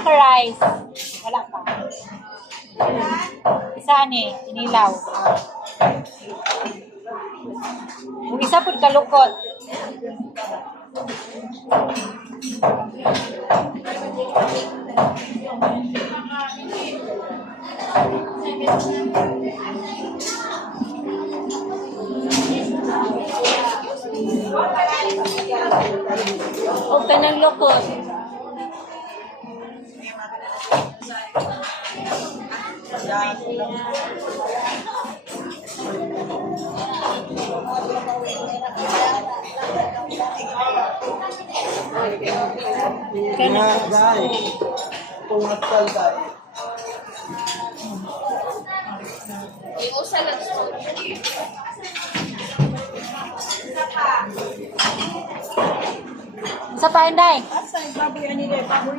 Rice. Wala pa. Isa ni, inilaw. Kung isa po kalukot. Huwag ka ng lukot. Nga, dahil. Pungatal dahil. Sa pa, Inday? Asa yung baboy anila, baboy